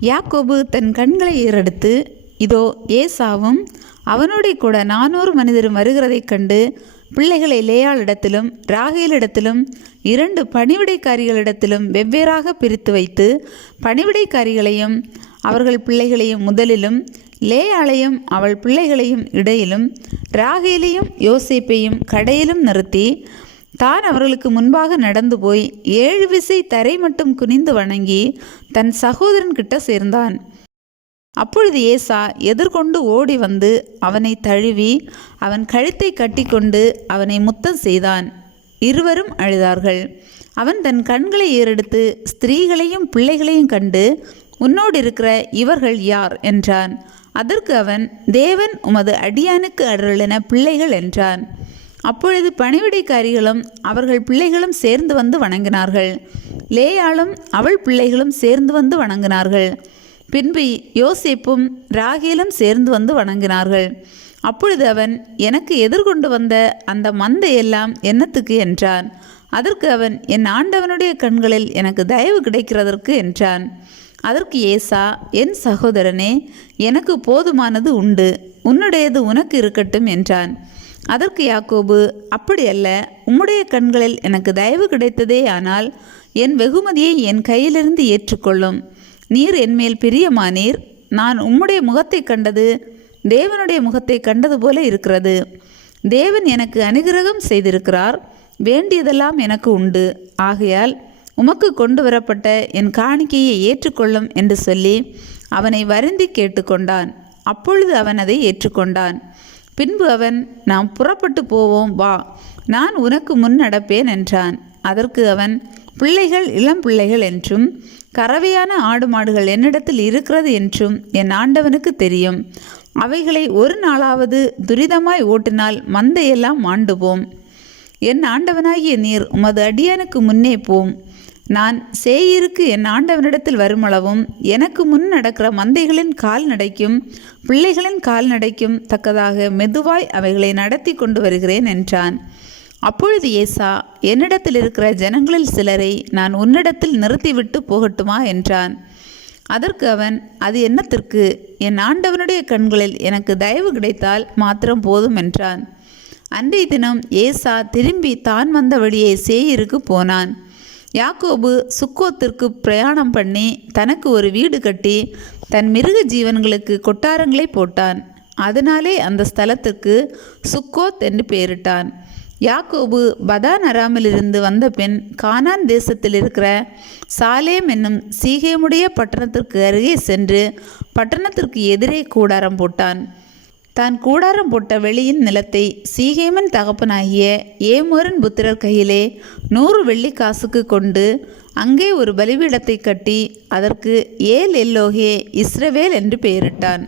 யாக்கோபு தன் கண்களை ஏறெடுத்து இதோ ஏசாவும் அவனோட கூட நானூறு மனிதரும் வருகிறதைக் கண்டு பிள்ளைகளை லேயாளிடத்திலும் ராகையிலிடத்திலும் இரண்டு பணிவிடைக்காரிகளிடத்திலும் வெவ்வேறாக பிரித்து வைத்து பணிவிடைக்காரிகளையும் அவர்கள் பிள்ளைகளையும் முதலிலும் லேயாளையும் அவள் பிள்ளைகளையும் இடையிலும் ராகேலையும் யோசிப்பையும் கடையிலும் நிறுத்தி தான் அவர்களுக்கு முன்பாக நடந்து போய் ஏழு விசை தரை மட்டும் குனிந்து வணங்கி தன் சகோதரன் கிட்ட சேர்ந்தான். அப்பொழுது ஏசா எதிர்கொண்டு ஓடி வந்து அவனை தழுவி அவன் கழுத்தை கட்டிக்கொண்டு அவனை முத்தம் செய்தான். இருவரும் அழுதார்கள். அவன் தன் கண்களை ஏறெடுத்து ஸ்திரீகளையும் பிள்ளைகளையும் கண்டு உன்னோடு இருக்கிற இவர்கள் யார் என்றான். அதற்கு அவன் தேவன் உமது அடியானுக்கு அருளின பிள்ளைகள் என்றான். அப்பொழுது பணிவிடைக்காரிகளும் அவர்கள் பிள்ளைகளும் சேர்ந்து வந்து வணங்கினார்கள். லேயாளும் அவள் பிள்ளைகளும் சேர்ந்து வந்து வணங்கினார்கள். பின்பு யோசிப்பும் ராகேலும் சேர்ந்து வந்து வணங்கினார்கள். அப்பொழுது அவன் எனக்கு எதிர்கொண்டு வந்த அந்த மந்தை எல்லாம் என்னத்துக்கு? என்றான். அதற்கு அவன் என் ஆண்டவனுடைய கண்களில் எனக்கு தயவு கிடைக்கிறதற்கு? என்றான். அதற்கு ஏசா என் சகோதரனே எனக்கு போதுமானது உண்டு. உன்னுடையது உனக்கு இருக்கட்டும் என்றான். அதற்கு யாக்கோபு அப்படியல்ல உம்முடைய கண்களில் எனக்கு தயவு கிடைத்ததே ஆனால் என் வெகுமதியை என் கையிலிருந்து ஏற்றுக்கொள்ளும். நீர் என்மேல் பிரியமானீர். நான் உம்முடைய முகத்தை கண்டது தேவனுடைய முகத்தை கண்டது போல இருக்கிறது. தேவன் எனக்கு அனுகிரகம் செய்திருக்கிறார். வேண்டியதெல்லாம் எனக்கு உண்டு. ஆகையால் உமக்கு கொண்டு வரப்பட்ட என் காணிக்கையை ஏற்றுக்கொள்ளும் என்று சொல்லி அவனை வருந்தி கேட்டுக்கொண்டான். அப்பொழுது அவன் அதை ஏற்றுக்கொண்டான். பின்பு அவன் நாம் புறப்பட்டு போவோம் வா. நான் உனக்கு முன் நடப்பேன் என்றான். அதற்கு அவன் பிள்ளைகள் இளம் பிள்ளைகள் என்றும் கறவையான ஆடு மாடுகள் என்னிடத்தில் இருக்கிறது என்றும் என் ஆண்டவனுக்கு தெரியும். அவைகளை ஒரு நாளாவது துரிதமாய் ஓட்டினால் மந்தையெல்லாம் மாண்டுவோம். என் ஆண்டவனாகிய நீர் உமது அடியானுக்கு முன்னே போம். நான் சேயிருக்கு என் ஆண்டவனிடத்தில் வருமளவும் எனக்கு முன் நடக்கிற மந்தைகளின் கால்நடைக்கும் பிள்ளைகளின் கால்நடைக்கும் தக்கதாக மெதுவாய் அவைகளை நடத்தி கொண்டு வருகிறேன் என்றான். அப்பொழுது ஏசா என்னிடத்தில் இருக்கிற ஜனங்களில் சிலரை நான் உன்னிடத்தில் நிறுத்திவிட்டு போகட்டுமா என்றான். அதற்கு அவன் அது என்னத்திற்கு? என் ஆண்டவனுடைய கண்களில் எனக்கு தயவு கிடைத்தால் மாத்திரம் போதும் என்றான். அன்றைய தினம் ஏசா திரும்பி தான் வந்த வழியே சேயிருக்கு போனான். யாக்கோபு சுக்கோத்திற்கு பிரயாணம் பண்ணி தனக்கு ஒரு வீடு கட்டி தன் மிருக ஜீவன்களுக்கு கொட்டாரங்களை போட்டான். அதனாலே அந்த ஸ்தலத்துக்கு சுக்கோத் என்று பெயரிட்டான். யாக்கோபு பதான் அராமிலிருந்து வந்த பின் கானான் தேசத்தில் இருக்கிற சாலேம் என்னும் சீகேமுடைய பட்டணத்திற்கு அருகே சென்று பட்டணத்திற்கு எதிரே கூடாரம் போட்டான். தான் கூடாரம் போட்ட வெளியின் நிலத்தை சீகேமன் தகப்பனாகிய ஏமோரன் புத்திரர் கையிலே நூறு வெள்ளி காசுக்கு கொண்டு அங்கே ஒரு பலிபீடத்தை கட்டி அதற்கு ஏல் எல்லோகே இஸ்ரவேல் என்று பெயரிட்டான்.